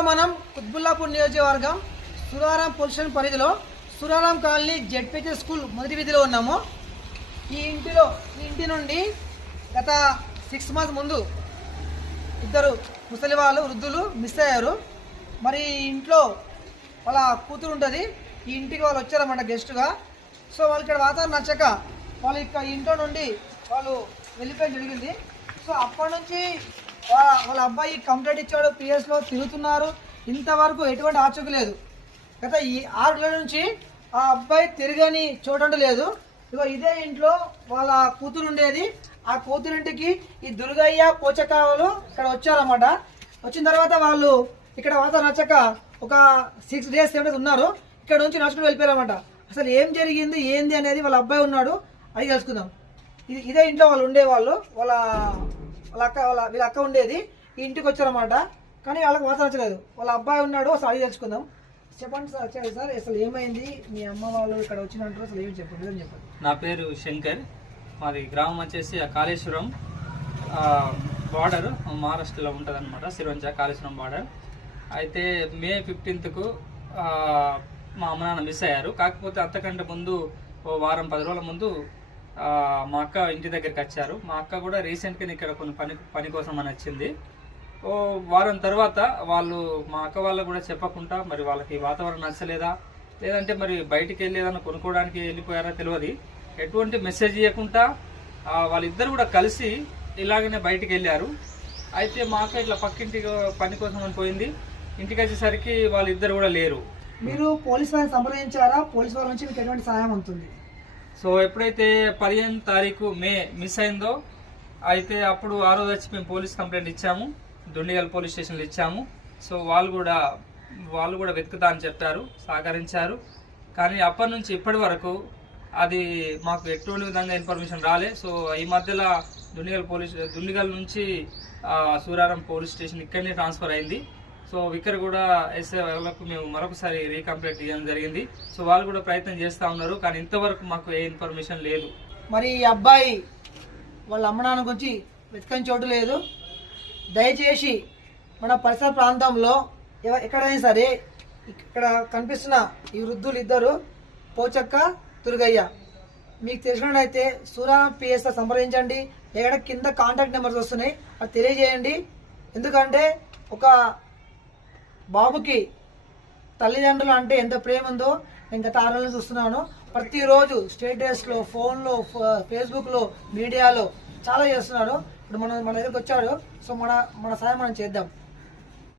ప్రస్తుతం మనం కుత్బుల్లాపూర్ నియోజకవర్గం సురారాం పోలీస్ స్టేషన్ పరిధిలో సురారాం కాలనీ జెడ్పీటీ స్కూల్ మొదటి వీధిలో ఉన్నాము. ఈ ఇంటి నుండి గత 6 months ముందు ఇద్దరు ముసలి వాళ్ళు వృద్ధులు మిస్ అయ్యారు. మరి ఇంట్లో వాళ్ళ కూతురు ఉంటుంది. ఈ ఇంటికి వాళ్ళు వచ్చారన్నమాట గెస్ట్గా. సో వాళ్ళకి ఇక్కడ వాతావరణం నచ్చక వాళ్ళు ఇక్కడ ఇంట్లో నుండి వాళ్ళు వెళ్ళిపోయి జరిగింది. సో అప్పటి నుంచి వాళ్ళ అబ్బాయి కంప్లైంట్ ఇచ్చాడు, పిఎస్లో తిరుగుతున్నారు. ఇంతవరకు ఎటువంటి ఆచూకీ లేదు. గత ఈ 6 నెలల నుంచి ఆ అబ్బాయి తిరగని చోటు లేదు. ఇగో ఇదే ఇంట్లో వాళ్ళ కూతురు ఉండేది. ఆ కూతురింటికి ఈ దుర్గయ్య పోచకావలు ఇక్కడ వచ్చారన్నమాట. వచ్చిన తర్వాత వాళ్ళు ఇక్కడ వాతావరణం నచ్చక ఒక 6 days 7 days ఉన్నారు. ఇక్కడ నుంచి నడుచుకుని వెళ్ళిపోయారన్నమాట. అసలు ఏం జరిగింది ఏంది అనేది వాళ్ళ అబ్బాయి ఉన్నాడు, అది తెలుసుకుందాం. ఇదే ఇంట్లో వాళ్ళు ఉండేవాళ్ళు. వీళ్ళ అక్క ఉండేది. ఈ ఇంటికి వచ్చారన్నమాట. కానీ వాళ్ళకి వాతావరణం నచ్చలేదు. వాళ్ళ అబ్బాయి ఉన్నాడు, అసలు అది తెలుసుకుందాం. చెప్పండి సార్ అసలు ఏమైంది? మీ అమ్మ వాళ్ళు ఇక్కడ వచ్చినట్టు అసలు ఏమి చెప్పండి. నా పేరు శంకర్. మాది గ్రామం వచ్చేసి కాళేశ్వరం బార్డర్ మహారాష్ట్రలో ఉంటుంది అనమాట. సిరివంచ కాళేశ్వరం బార్డర్. అయితే May 15th మా అమ్మ నాన్న మిస్ అయ్యారు. కాకపోతే అంతకంటే ముందు ఓ వారం 10 రోజుల ముందు మా అక్క ఇంటి దగ్గరికి వచ్చారు. మా అక్క కూడా రీసెంట్గా ఇక్కడ కొన్ని పని కోసం అని వచ్చింది. ఓ వారం తర్వాత మా అక్క వాళ్ళు కూడా చెప్పకుండా మరి వాళ్ళకి వాతావరణం నచ్చలేదా లేదంటే మరి బయటికి వెళ్ళేదన్నా కొనుక్కోవడానికి వెళ్ళిపోయారా తెలియదు. ఎటువంటి మెసేజ్ ఇవ్వకుండా వాళ్ళిద్దరు కూడా కలిసి ఇలాగనే బయటికి వెళ్ళారు. అయితే మా అక్క ఇట్లా పక్కింటి పని కోసం అని పోయింది. ఇంటికి వచ్చేసరికి వాళ్ళిద్దరు కూడా లేరు. మీరు పోలీస్ వారిని సంప్రదించారా? పోలీస్ వాళ్ళ నుంచి మీకు ఎటువంటి సహాయం ఉంటుంది? సో ఎప్పుడైతే 15వ తారీఖు మే మిస్ అయిందో అయితే అప్పుడు ఆ రోజు వచ్చి మేము పోలీస్ కంప్లైంట్ ఇచ్చాము. దుండిగల్ పోలీస్ స్టేషన్లో ఇచ్చాము. సో వాళ్ళు కూడా వెతుకుతా అని చెప్పారు, సహకరించారు. కానీ అప్పటి నుంచి ఇప్పటి వరకు అది మాకు ఎటువంటి విధంగా ఇన్ఫర్మేషన్ రాలే. సో ఈ మధ్యలో దుండిగల్ నుంచి సూరారం పోలీస్ స్టేషన్ ఇక్కడనే ట్రాన్స్ఫర్ అయింది. సో ఇక్కడ కూడా ఎస్ఐ వాళ్ళకు మేము మరొకసారి రీకంప్లైంట్ చేయడం జరిగింది. సో వాళ్ళు కూడా ప్రయత్నం చేస్తూ ఉన్నారు. కానీ ఇంతవరకు మాకు ఏ ఇన్ఫర్మేషన్ లేదు. మరి ఈ అబ్బాయి వాళ్ళ అమ్మ నాన్న గురించి వెతకని చోటు లేదు. దయచేసి మన పరిసర ప్రాంతంలో ఎక్కడైనా సరే ఇక్కడ కనిపిస్తున్న ఈ వృద్ధులు ఇద్దరు పోచక్క దుర్గయ్య మీకు తెలిసినట్టయితే సూరారం పిఎస్తో సంప్రదించండి. ఎక్కడ కింద కాంటాక్ట్ నెంబర్స్ వస్తున్నాయి, అది తెలియజేయండి. ఎందుకంటే ఒక బాబుకి తల్లిదండ్రులు అంటే ఎంత ప్రేమ ఉందో నేను గత 6 నెలలు చూస్తున్నాను. ప్రతిరోజు స్టేటస్లో, ఫోన్లో, ఫేస్బుక్లో, మీడియాలో చాలా చేస్తున్నారు. ఇప్పుడు మన దగ్గరికి వచ్చాడు. సో మన సాయం మనం చేద్దాం.